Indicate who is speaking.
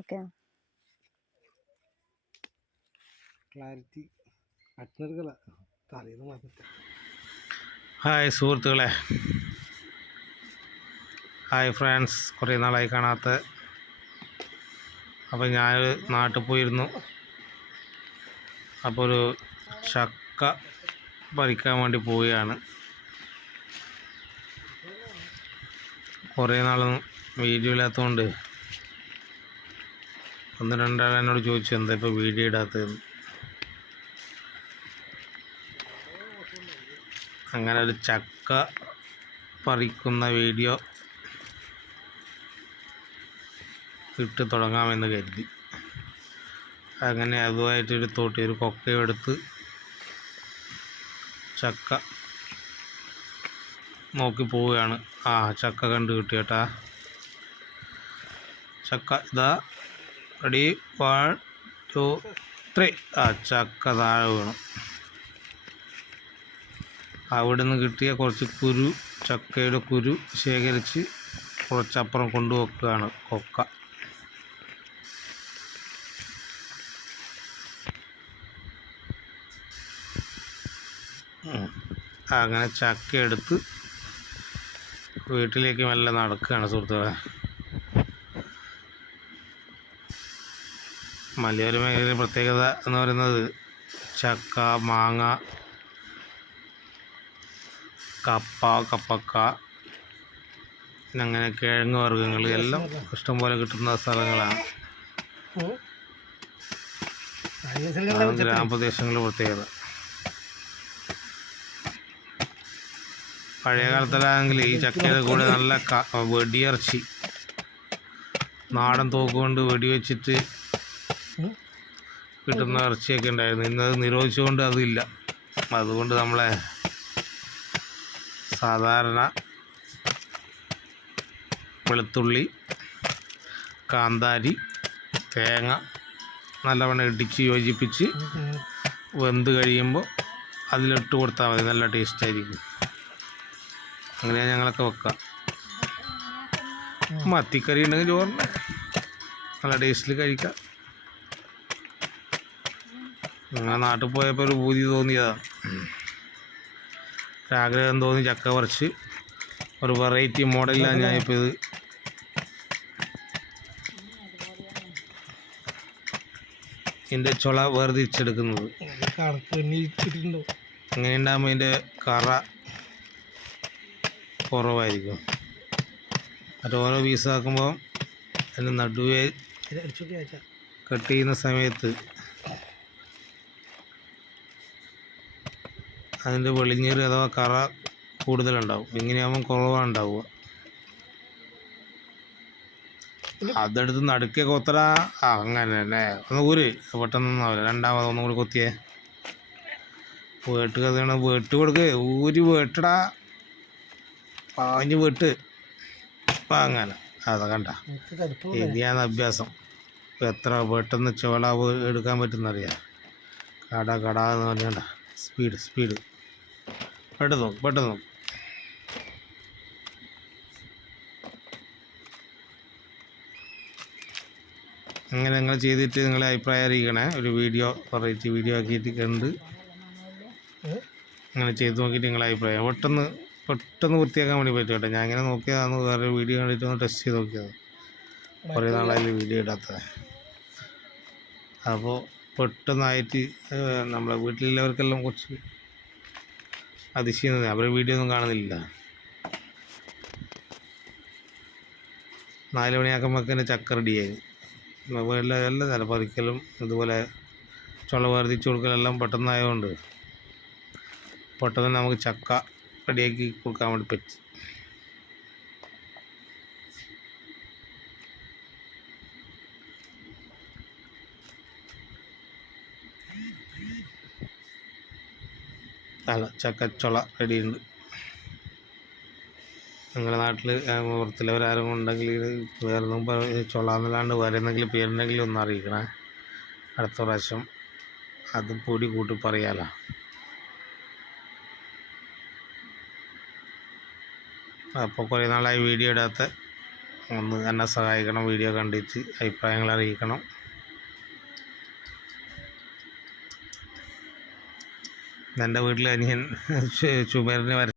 Speaker 1: Okay.
Speaker 2: Clarity
Speaker 3: hi സുഹൃത്തുക്കളെ. Hi friends. കുറേ നാളായി കാണാത്ത. അപ്പോൾ ഞാൻ നാട്ടിൽ പോയിരുന്നു. അപ്പോൾ ഒരു ചക്ക പറിക്കാൻ വേണ്ടി പോവുകയാണ്. കുറേ നാളൊന്നും വീഡിയോ ഇല്ലാത്തതുകൊണ്ട് ഒന്ന് രണ്ടാൾ എന്നോട് ചോദിച്ചു എന്താ ഇപ്പോൾ വീഡിയോ ഇടാത്തതെന്ന്. അങ്ങനെ ഒരു ചക്ക പറിക്കുന്ന വീഡിയോ ഇട്ട് തുടങ്ങാമെന്ന് കരുതി. അങ്ങനെ അതുമായിട്ടൊരു തോട്ടി ഒരു കൊക്കയും എടുത്ത് ചക്ക നോക്കി പോവുകയാണ്. ആ ചക്ക കണ്ടു കിട്ടിയേട്ടാ ചക്ക ഇതാ. റെഡി. One two three. ആ ചക്ക താഴെ വീണു. അവിടെ നിന്ന് കിട്ടിയ കുറച്ച് കുരു ചക്കയുടെ കുരു ശേഖരിച്ച് കുറച്ചപ്പുറം കൊണ്ടുവെക്കുകയാണ് കൊക്ക. അങ്ങനെ ചക്ക എടുത്ത് വീട്ടിലേക്ക് മെല്ലെ നടക്കുകയാണ് സുഹൃത്തുക്കളെ. മലയോര മേഖലയിലെ പ്രത്യേകത എന്ന് പറയുന്നത് ചക്ക മാങ്ങ കപ്പ കപ്പക്ക അങ്ങനെ കിഴങ്ങ് വർഗങ്ങൾ എല്ലാം ഇഷ്ടംപോലെ കിട്ടുന്ന സ്ഥലങ്ങളാണ്. ഗ്രാമപ്രദേശങ്ങളിൽ പ്രത്യേകത. പഴയ കാലത്തിലാണെങ്കിൽ ഈ ചക്കയുടെ കൂടെ നല്ല വെടിയർച്ചി നാടൻ തോക്ക് കൊണ്ട് വെടിവെച്ചിട്ട് കിട്ടുന്ന ഇറച്ചിയൊക്കെ ഉണ്ടായിരുന്നു. ഇന്നത് നിരോധിച്ചുകൊണ്ട് അതില്ല. അതുകൊണ്ട് നമ്മളെ സാധാരണ വെളുത്തുള്ളി കാന്താരി തേങ്ങ നല്ലവണ്ണം ഇടിച്ച് യോജിപ്പിച്ച് വെന്ത് കഴിയുമ്പോൾ അതിലിട്ട് കൊടുത്താൽ മതി. നല്ല ടേസ്റ്റ് ആയിരിക്കും. അങ്ങനെയാണ് ഞങ്ങളൊക്കെ വെക്കുക. മത്തിക്കറി ഉണ്ടെങ്കിൽ ചോറിന് നല്ല ടേസ്റ്റിൽ കഴിക്കാം ഞങ്ങൾ നാട്ടിൽ പോയപ്പോൾ ഒരു പൂതി തോന്നിയതാണ് ഒരാഗ്രഹം തോന്നി ചക്ക പറിച്ച്. ഒരു വെറൈറ്റി മോഡലിലാണ് ഞാനിപ്പോൾ ഇത് ഇതിന്റെ ചുള വേർതിരിച്ചെടുക്കുന്നത്. അങ്ങനെ ഉണ്ടാകുമ്പോൾ ഇതിന്റെ കറ കുറവായിരിക്കും. മറ്റേ ഓരോ പീസാക്കുമ്പോൾ അതിന്റെ നടുവേ കട്ട് ചെയ്യുന്ന സമയത്ത് അതിന്റെ വെളിഞ്ഞീർ അഥവാ കറ കൂടുതലുണ്ടാവും. ഇങ്ങനെയാകുമ്പോൾ കുറവാണ് ഉണ്ടാവുക അതെടുത്ത് നടുക്കെ കൊത്തറ ആ അങ്ങനെ തന്നെ ഒന്ന് ഊര്. പെട്ടെന്നൊന്നാവില്ല രണ്ടാമത് ഒന്നും കൂടി കൊത്തിയേ. വേട്ട് കഥയാണ്. വേട്ട് കൊടുക്ക്. ഊരി വേട്ടടാ. പാഞ്ഞ് വെട്ട്. ഇപ്പം അങ്ങനെ. അതാ കണ്ട. ഇനിയാണ് അഭ്യാസം. എത്ര പെട്ടെന്ന് ചോള എടുക്കാൻ പറ്റുന്നറിയാം. കട കട എന്ന് പറഞ്ഞാണ്ട സ്പീഡ് സ്പീഡ്. പെട്ടെന്ന് നോക്ക് പെട്ടെന്ന് അങ്ങനെ നിങ്ങൾ ചെയ്തിട്ട് നിങ്ങളെ അഭിപ്രായം അറിയിക്കണേ. ഒരു വീഡിയോ വെറൈറ്റി വീഡിയോ ആക്കിയിട്ട് കണ്ട് അങ്ങനെ ചെയ്ത് നോക്കിയിട്ട് നിങ്ങളെ അഭിപ്രായം. പെട്ടെന്ന് പെട്ടെന്ന് വൃത്തിയാക്കാൻ വേണ്ടി പറ്റും കേട്ടോ. ഞാൻ ഇങ്ങനെ നോക്കിയതാണ് വേറെ വീഡിയോ കണ്ടിട്ട് ഒന്ന് ടെസ്റ്റ് ചെയ്ത് നോക്കിയത്. കുറേ നാളായാലും വീഡിയോ ഇടാത്തത്. അപ്പോൾ പെട്ടെന്നായിട്ട് നമ്മളെ വീട്ടിലുള്ളവർക്കെല്ലാം കുറച്ച് അതിശയം അവരുടെ അവരെ വീഡിയോ ഒന്നും കാണുന്നില്ല. നാല് മണിയാക്കുമ്പോൾ തന്നെ ചക്ക റെഡിയായി എല്ലാ എല്ലാ നില പറിക്കലും ഇതുപോലെ ചുള വേർതിച്ചു കൊടുക്കലെല്ലാം പെട്ടെന്നായതുകൊണ്ട് പെട്ടെന്ന് നമുക്ക് ചക്ക റെഡിയാക്കി കൊടുക്കാൻ വേണ്ടി പറ്റി. അല്ല ചക്കച്ചുള റെഡിയുണ്ട്. നിങ്ങളുടെ നാട്ടിൽ ഓർത്തിലവരാരും ഉണ്ടെങ്കിൽ വേറൊന്നും ചുള എന്നല്ലാണ്ട് വേറെ എന്തെങ്കിലും പേരുണ്ടെങ്കിൽ ഒന്ന് അറിയിക്കണേ. അടുത്ത പ്രാവശ്യം അത് പൊടി കൂട്ടി പറയാലോ. അപ്പോൾ കുറേ നാളായി വീഡിയോ ഇടാത്ത ഒന്ന് എന്നെ സഹായിക്കണം വീഡിയോ കണ്ടിട്ട് അഭിപ്രായങ്ങൾ അറിയിക്കണം. എന്റെ വീട്ടിലെ അനിയൻ ചുമരിന് വര